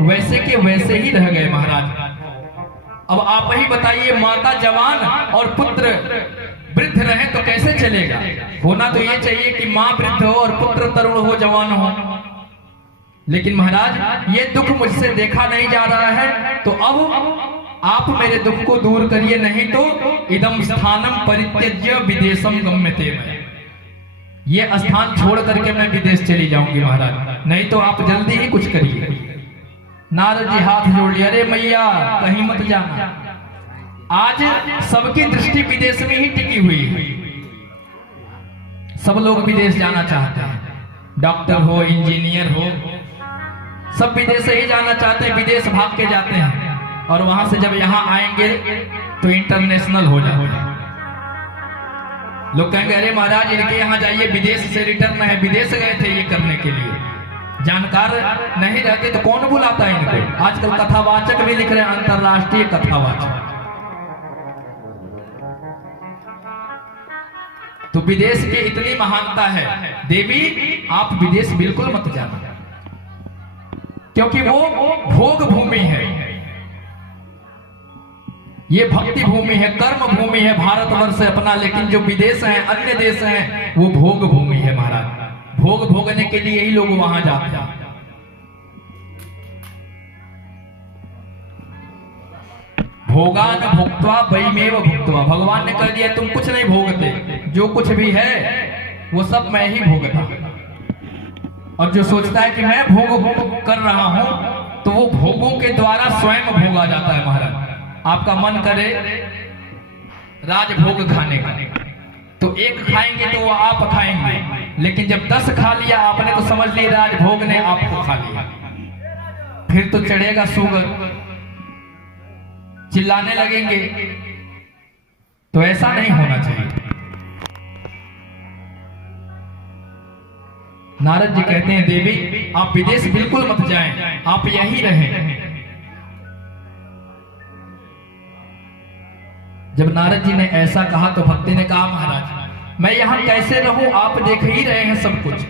वैसे के वैसे ही रह गए महाराज। अब आप ही बताइए, माता जवान और पुत्र वृद्ध रहे तो कैसे चलेगा? होना तो ये चाहिए कि माँ वृद्ध हो और पुत्र तरुण हो, जवान हो। लेकिन महाराज ये दुख मुझसे देखा नहीं जा रहा है, तो अब आप मेरे दुख को दूर करिए, नहीं तो इदम स्थानम परित्यज्य विदेशम गम्यते। ये स्थान छोड़ करके मैं विदेश चली जाऊंगी महाराज, नहीं तो आप जल्दी ही कुछ करिए। नारद जी हाथ जोड़ लिया, अरे मैया कहीं मत जाना। आज सबकी दृष्टि विदेश में ही टिकी हुई है। सब लोग विदेश जाना चाहते हैं, डॉक्टर हो, इंजीनियर हो, सब विदेश ही जाना चाहते हैं। विदेश भाग के जाते हैं और वहां से जब यहाँ आएंगे तो इंटरनेशनल हो जाएंगे। लोग कहेंगे अरे महाराज इनके यहाँ जाइए, विदेश से रिटर्न है, विदेश गए थे ये करने के लिए। जानकार नहीं रहते तो कौन बुलाता है इनको? आजकल कथावाचक भी लिख रहे हैं, अंतरराष्ट्रीय कथावाचक। तो विदेश की इतनी महानता है। देवी आप विदेश बिल्कुल मत जाना, क्योंकि वो भोग भूमि है, ये भक्ति भूमि है, कर्म भूमि है भारतवर्ष अपना। लेकिन जो विदेश है, अन्य देश हैं, वो भोग भूमि है महाराज। भोग भोगने के लिए ही लोग वहां जाते हैं। भोगान भुक्त्वा वैमेव भुक्त्वा, भगवान ने कह दिया तुम कुछ नहीं भोगते, जो कुछ भी है वो सब मैं ही भोगता। और जो सोचता है कि मैं भोग कर रहा हूं, तो वो भोगों के द्वारा स्वयं भोगा जाता है महाराज। आपका मन करे राजभोग खाने का, तो एक खाएंगे तो वो आप खाएंगे, लेकिन जब 10 खा लिया आपने तो समझ लिया राजभोग ने आपको खा लिया। फिर तो चढ़ेगा शुगर, चिल्लाने लगेंगे। तो ऐसा नहीं होना चाहिए। नारद जी कहते हैं देवी आप विदेश बिल्कुल मत जाएं, आप यहीं रहें। जब नारद जी ने ऐसा कहा तो भक्ति ने कहा महाराज मैं यहां कैसे रहूं, आप देख ही रहे हैं सब कुछ।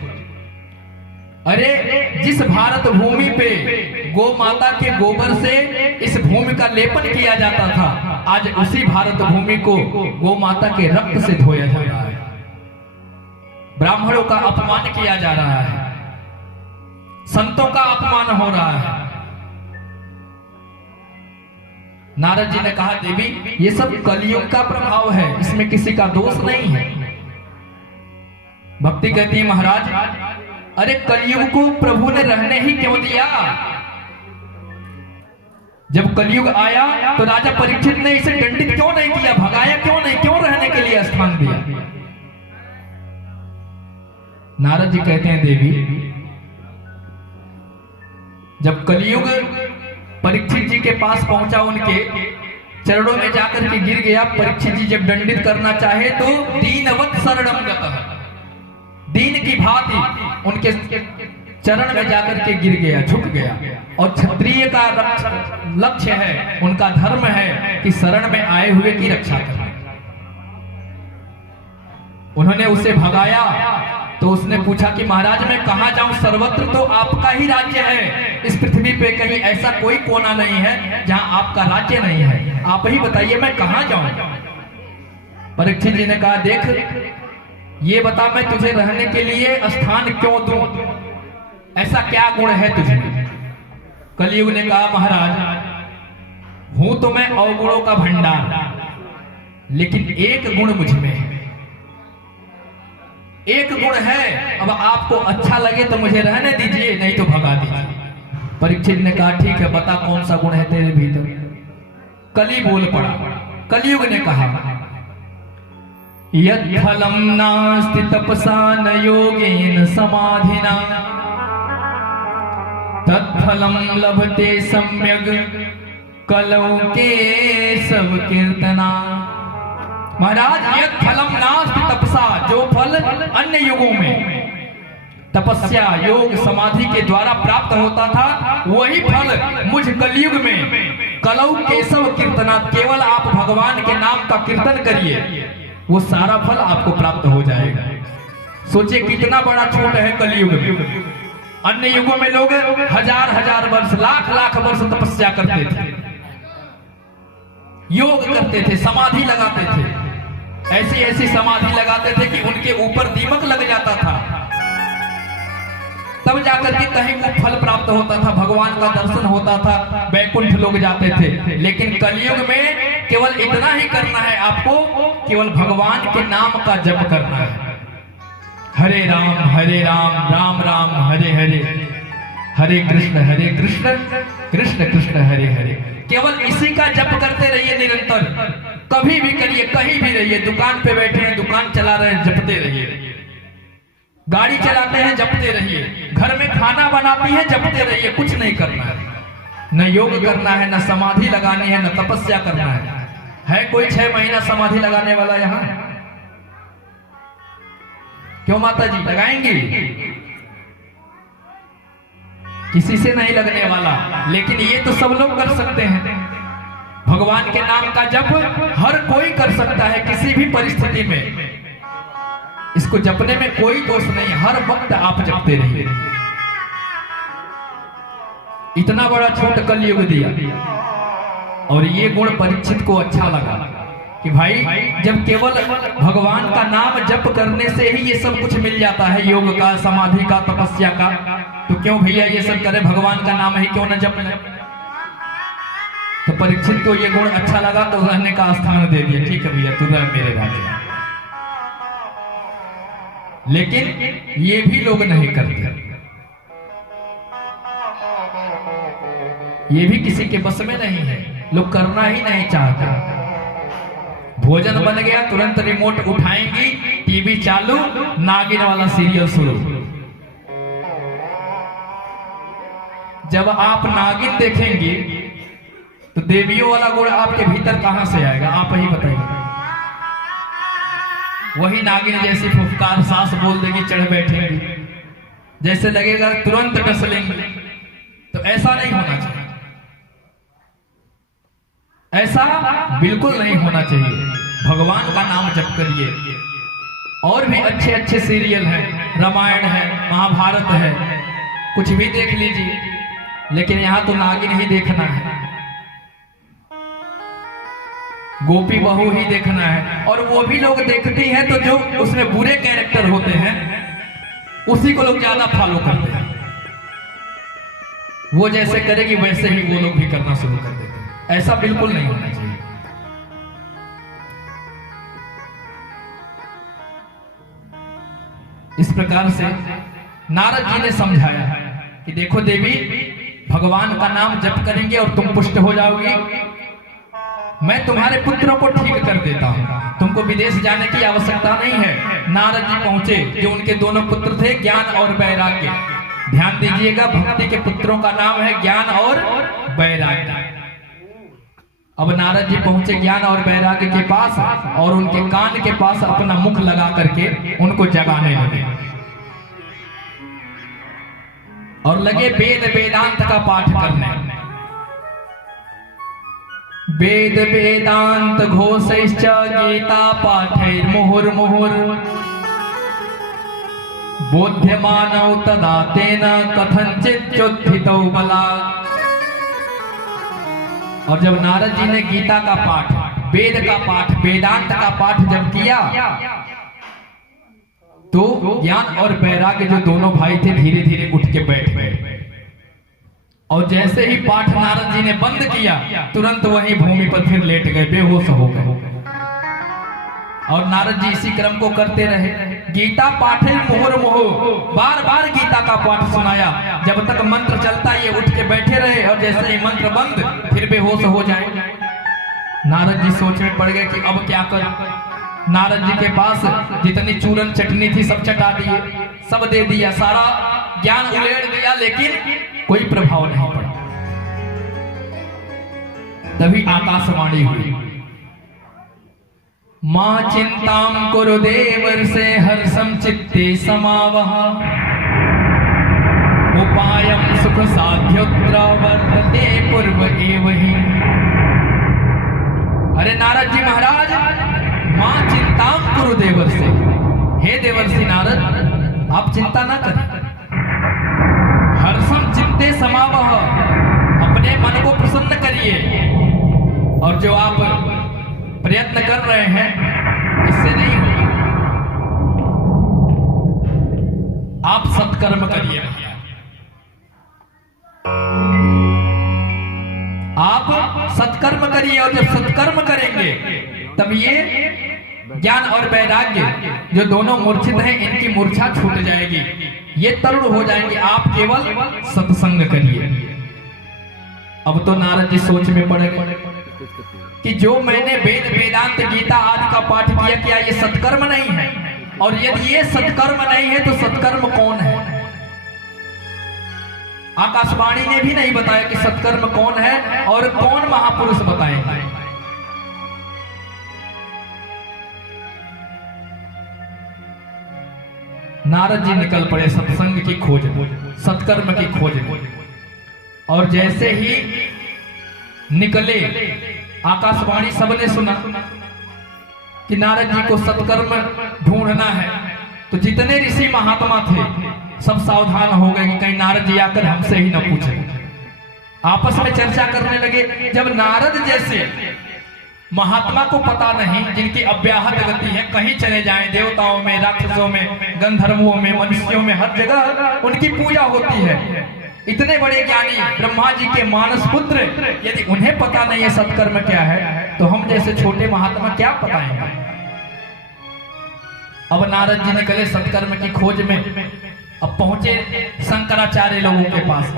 अरे जिस भारत भूमि पे गो माता के गोबर से इस भूमि का लेपन किया जाता था, आज उसी भारत भूमि को गो माता के रक्त से धोया जा रहा है। ब्राह्मणों का अपमान किया जा रहा है, संतों का अपमान हो रहा है। नारद जी ने कहा देवी ये सब कलयुग का प्रभाव है, इसमें किसी का दोष नहीं है। भक्ति कहती है महाराज अरे कलयुग को प्रभु ने रहने ही क्यों दिया? जब कलयुग आया तो राजा परीक्षित ने इसे दंडित क्यों नहीं किया, भगाया क्यों नहीं, क्यों रहने के लिए स्थान दिया? नारद जी कहते हैं देवी जब कलयुग परीक्षित जी के पास पहुंचा, उनके चरणों में जाकर के गिर गया। परीक्षित जी जब दंडित करना चाहे तो दीनवत शरणम गतः, दीन की भांति उनके चरण में जाकर के गिर गया, झुक गया। और क्षत्रिय का लक्ष्य है, उनका धर्म है कि शरण में आए हुए की रक्षा करना। उन्होंने उसे भगाया तो उसने पूछा कि महाराज मैं कहां जाऊं, सर्वत्र तो आपका ही राज्य है, इस पृथ्वी पे कहीं ऐसा कोई कोना नहीं है जहां आपका राज्य नहीं है, आप ही बताइए मैं कहां जाऊं? परीक्षित जी ने कहा देख ये बता मैं तुझे रहने के लिए स्थान क्यों दूं, ऐसा क्या गुण है तुझे? कलयुग ने कहा महाराज हूं तो मैं अवगुणों का भंडार, लेकिन एक गुण मुझ में है, एक गुण है। अब आपको अच्छा लगे तो मुझे रहने दीजिए, नहीं तो भगा दीजिए। परीक्षित ने कहा ठीक है बता कौन सा गुण है तेरे भीतर? कली बोल पड़ा। कलयुग ने कहा यत्फलं नास्ति तपसा न योगेन समाधिना तत्फलं लभते सम्यग कलौ केशव कीर्तना। महाराज यत्फलं नास्ति तपसा, जो फल अन्य युगों में तपस्या योग समाधि के द्वारा प्राप्त होता था, वही फल मुझ कलयुग में कलौ केशव कीर्तना, केवल आप भगवान के नाम का कीर्तन करिए वो सारा फल आपको प्राप्त हो जाएगा। सोचिए कितना बड़ा छूट है कलयुग में। अन्य युगों में लोग हजार हजार वर्ष, लाख लाख वर्ष तपस्या करते थे, योग करते थे, समाधि लगाते थे, ऐसी ऐसी समाधि लगाते थे कि उनके ऊपर दीमक लग जाता था, तब जाकर के कहीं वो फल प्राप्त होता था, भगवान का दर्शन होता था, वैकुंठ लोग जाते थे। लेकिन कलयुग में केवल इतना ही करना है आपको, केवल भगवान के नाम का जप करना है। हरे राम राम राम हरे हरे, हरे कृष्ण कृष्ण कृष्ण हरे हरे। केवल इसी का जप करते रहिए निरंतर, कभी भी करिए, कहीं भी रहिए, दुकान पे बैठे हैं, दुकान चला रहे हैं, जपते रहिए, गाड़ी चलाते हैं जपते रहिए, घर में खाना बनाती है जपते रहिए। कुछ नहीं करना है, न योग करना है, न समाधि लगानी है, न तपस्या करना है कोई 6 महीना समाधि लगाने वाला यहाँ? क्यों माता जी लगाएंगी? किसी से नहीं लगने वाला। लेकिन ये तो सब लोग कर सकते हैं, भगवान के नाम का जप हर कोई कर सकता है किसी भी परिस्थिति में। इसको जपने में कोई दोष नहीं, हर वक्त आप जपते रहिए। इतना बड़ा छूट कलयुग दिया, और ये गुण परीक्षित को अच्छा लगा कि भाई जब केवल भगवान का नाम जप करने से ही ये सब कुछ मिल जाता है, योग का, समाधि का, तपस्या का, तो क्यों भैया ये सब करे, भगवान का नाम ही क्यों न जप ले। तो परीक्षित को ये गुण अच्छा लगा तो रहने का स्थान दे दिया, ठीक है भैया तू रह मेरे राज्य में। लेकिन ये भी लोग नहीं करते, ये भी किसी के बस में नहीं है, लोग करना ही नहीं चाहते। भोजन बन गया, तुरंत रिमोट उठाएंगी, टीवी चालू, नागिन वाला सीरियल शुरू। जब आप नागिन देखेंगी तो देवियों वाला गुण आपके भीतर कहां से आएगा, आप ही बताइए। वही नागिन जैसी फुफकार सांस बोल देगी, चढ़ बैठेंगी, जैसे लगेगा तुरंत डस लेंगे। तो ऐसा नहीं होना चाहिए, ऐसा बिल्कुल नहीं होना चाहिए। भगवान का नाम जप करिए। और भी अच्छे अच्छे सीरियल हैं, रामायण है, महाभारत है, कुछ भी देख लीजिए, लेकिन यहां तो नागिन ही देखना है, गोपी बहू ही देखना है। और वो भी लोग देखती हैं तो जो उसमें बुरे कैरेक्टर होते हैं उसी को लोग ज्यादा फॉलो करते हैं। वो जैसे करेगी वैसे ही वो लोग भी करना शुरू कर देते हैं। ऐसा बिल्कुल नहीं होना चाहिए। इस प्रकार से नारद जी ने समझाया कि देखो देवी, भगवान का नाम जप करेंगे और तुम पुष्ट हो जाओगी, मैं तुम्हारे पुत्रों को ठीक कर देता हूं, तुमको विदेश जाने की आवश्यकता नहीं है। नारद जी पहुंचे, जो उनके दोनों पुत्र थे, ज्ञान और वैराग्य। ध्यान दीजिएगा, भक्ति के पुत्रों का नाम है ज्ञान और वैराग्य। अब नारद जी पहुंचे ज्ञान और वैराग्य के पास, और उनके कान के पास अपना मुख लगा करके उनको जगाने लगे, और लगे वेद वेदांत का पाठ करने। वेद वेदांत घोषैश्च गीता पाठैर् मुहुर्मुहुर् बोध्यमानौ तदा तेन कथंचित् चोत्थितौ बलात्। और जब नारद जी ने गीता का पाठ, वेद का पाठ, वेदांत का पाठ जब किया, तो ज्ञान और वैराग्य जो दोनों भाई थे धीरे धीरे उठ के बैठ गए। और जैसे ही पाठ नारद जी ने बंद किया, तुरंत वही भूमि पर फिर लेट गए, बेहोश हो गए। और नारद जी इसी क्रम को करते रहे। गीता पाठे मुहुर्मुहुः, बार बार गीता का पाठ सुनाया, जब तक मंत्र चलता ये उठ के बैठे रहे, और जैसे ही मंत्र बंद फिर बेहोश हो जाए। नारद जी सोच में पड़ गए कि अब क्या करें। नारद जी के पास जितनी चूरन चटनी थी सब चटा दिए, सब दे दिया, सारा ज्ञान उड़ेड़ दिया, लेकिन कोई प्रभाव नहीं पड़ा। तभी आकाशवाणी हुई, मां चिंतां कुरु देवर्षे हर्षं चित्ते समावह उपायं सुख साध्योत्र वर्तते पूर्व एव हि। अरे नारद जी महाराज, मां चिंतां कुरु देवर्षे, हे देवर्षि नारद आप चिंता ना करें, और जो आप प्रयत्न कर रहे हैं इससे नहीं होगा। आप सत्कर्म करिए, आप सत्कर्म करिए, और जब सत्कर्म करेंगे तब ये ज्ञान और वैराग्य जो दोनों मूर्छित हैं इनकी मूर्छा छूट जाएगी, ये तरुण हो जाएंगे। आप केवल सत्संग करिए। अब तो नारद जी सोच में पड़ गए कि जो मैंने वेद वेदांत गीता आदि का पाठ किया, क्या ये सत्कर्म नहीं है? और यदि ये सत्कर्म नहीं है तो सत्कर्म कौन है? आकाशवाणी ने भी नहीं बताया कि सत्कर्म कौन है और कौन महापुरुष बताएंगे। नारद जी निकल पड़े सत्संग की खोज में, सत्कर्म की खोज में। और जैसे ही निकले, आकाशवाणी सबने सुना कि नारद जी को सत्कर्म ढूंढना है, तो जितने ऋषि महात्मा थे सब सावधान हो गए कि कहीं नारद जी आकर हमसे ही न पूछे। आपस में चर्चा करने लगे। जब नारद जैसे महात्मा को पता नहीं, जिनकी अव्याहत गति है, कहीं चले जाएं, देवताओं में, राक्षसों में, गंधर्वों में, मनुष्यों में, हर जगह उनकी पूजा होती है। इतने बड़े ज्ञानी ब्रह्मा जी के मानस पुत्र, यदि उन्हें पता नहीं है सत्कर्म क्या है, तो हम जैसे छोटे महात्मा क्या बताएंगे? अब नारद जी निकले सत्कर्म की खोज में। अब पहुंचे शंकराचार्य लोगों के पास,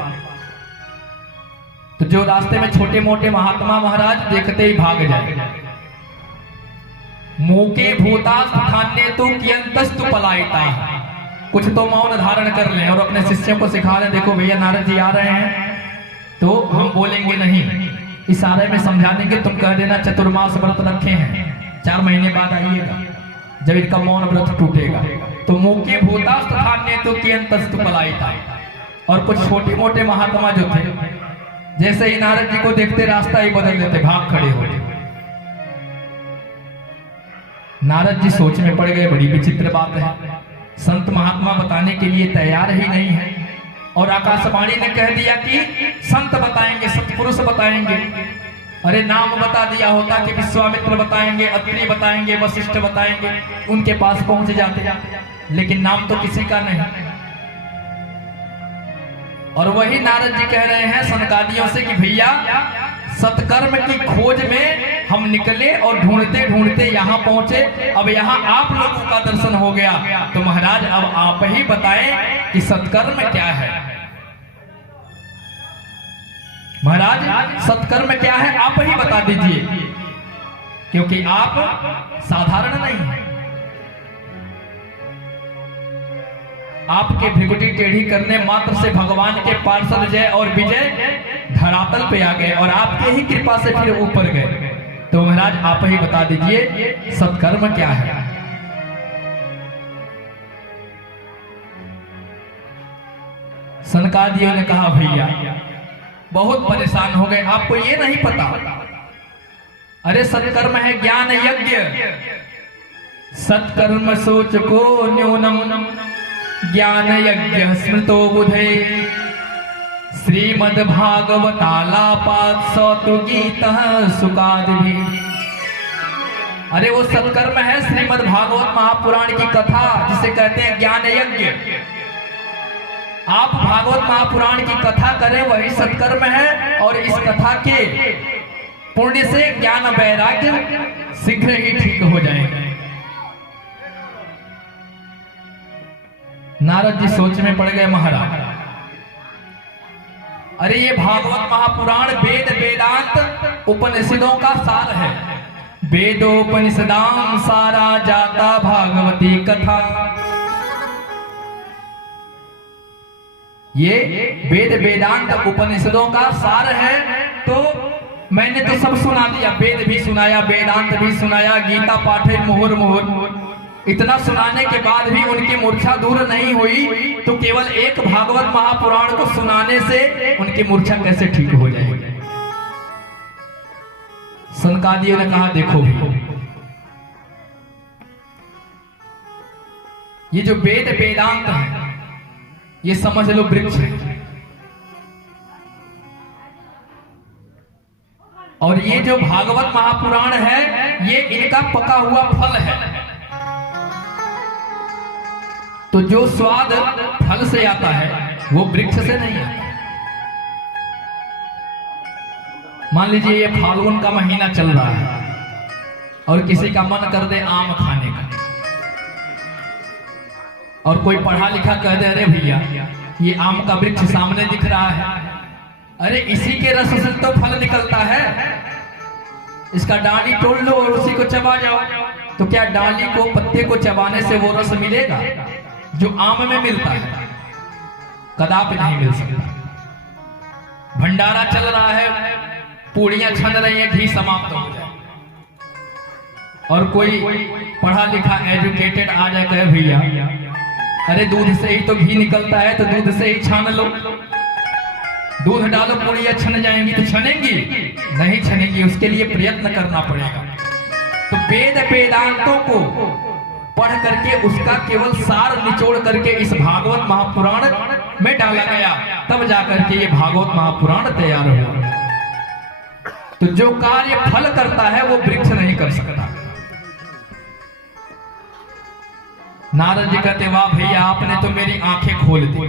तो जो रास्ते में छोटे मोटे महात्मा महाराज देखते ही भाग जाए। मोके भूतास्त खाने तो कियंतस्तु पलायिता, कुछ तो मौन धारण कर लें और अपने शिष्यों को सिखा लें, देखो भैया नारद जी आ रहे हैं, तो हम बोलेंगे नहीं, इशारे में समझा देंगे, तुम कह देना चतुर्मास व्रत रखे हैं, 4 महीने बाद आइएगा, जब इनका मौन व्रत टूटेगा। तो मोके भूतास्त खाने तो कियंतस्तु पलायिता। और कुछ छोटे मोटे महात्मा जो थे, जैसे ही नारद जी को देखते रास्ता ही बदल देते, भाग खड़े होते। नारद जी सोच में पड़ गए, बड़ी विचित्र बात है, संत महात्मा बताने के लिए तैयार ही नहीं है, और आकाशवाणी ने कह दिया कि संत बताएंगे, सत्पुरुष बताएंगे। अरे नाम बता दिया होता कि विश्वामित्र बताएंगे, अत्रि बताएंगे, वशिष्ठ बताएंगे, उनके पास पहुंच जाते, लेकिन नाम तो किसी का नहीं। और वही नारद जी कह रहे हैं सनकादियों से कि भैया सत्कर्म की खोज में हम निकले और ढूंढते ढूंढते यहाँ पहुंचे, अब यहाँ आप लोगों का दर्शन हो गया, तो महाराज अब आप ही बताएं कि सत्कर्म क्या है। महाराज सत्कर्म क्या है आप ही बता दीजिए, क्योंकि आप साधारण नहीं हैं। आपके भृगुटी टेढ़ी करने मात्र से भगवान के पार्षद जय और विजय धरातल पे आ गए, और आपके ही कृपा से फिर ऊपर गए। तो महाराज आप ही बता दीजिए सत्कर्म क्या है। सनकादियों ने कहा भैया बहुत परेशान हो गए, आपको ये नहीं पता? अरे सत्कर्म है ज्ञान यज्ञ, सत्कर्म सोच को न्यूनम ज्ञान यज्ञ स्मृतो बुधे, श्रीमद् भागवतालापात सौतु गीतः सुकादि। अरे वो सत्कर्म है श्रीमद् भागवत महापुराण की कथा, जिसे कहते हैं ज्ञान यज्ञ। आप भागवत महापुराण की कथा करें वही सत्कर्म है, और इस कथा के पुण्य से ज्ञान वैराग्य शीघ्र ही ठीक हो जाएंगे। नारद जी सोच में पड़ गए, महाराज अरे ये भागवत महापुराण वेद वेदांत उपनिषदों का सार है, वेदोपनिषदां सारा जाता भागवती कथा। ये वेद वेदांत उपनिषदों का सार है। तो मैंने तो सब सुना दिया, वेद भी सुनाया, वेदांत भी सुनाया, गीता पाठे मुहुर मुहुर, इतना सुनाने के बाद भी उनकी मूर्छा दूर नहीं हुई, तो केवल एक भागवत महापुराण को सुनाने से उनकी मूर्छा कैसे ठीक हो जाएगी? सनकादियों ने कहा देखो भी, ये जो वेद वेदांत है ये समझ लो वृक्ष है। और ये जो भागवत महापुराण है ये इनका पका हुआ फल है। तो जो स्वाद फल से आता है वो वृक्ष से नहीं आता। मान लीजिए ये फाल्गुन का महीना चल रहा है और किसी का मन कर दे आम खाने का, और कोई पढ़ा लिखा कह दे अरे भैया ये आम का वृक्ष सामने दिख रहा है, अरे इसी के रस से तो फल निकलता है, इसका डाली तोड़ लो और उसी को चबा जाओ। तो क्या डाली को पत्ते को चबाने से वो रस मिलेगा जो आम में मिलता है? कदापि नहीं मिल सकता। भंडारा चल रहा है, पूड़ियां छन रही हैं, घी समाप्त हो जाए, और कोई पढ़ा लिखा एजुकेटेड आ जाए कहे भैया अरे दूध से ही तो घी निकलता है, तो दूध से ही छान लो, दूध डालो पूड़ियां छन जाएंगी। तो छनेंगी? नहीं छनेंगी, उसके लिए प्रयत्न करना पड़ेगा। तो वेद वेदांतों को पढ़ करके उसका केवल सार निचोड़ करके इस भागवत महापुराण में डाला गया, तब जाकर के ये भागवत महापुराण तैयार हुआ। तो जो कार्य फल करता है वो वृक्ष नहीं कर सकता। नारद जी कहते वाह भैया आपने तो मेरी आंखें खोल दी।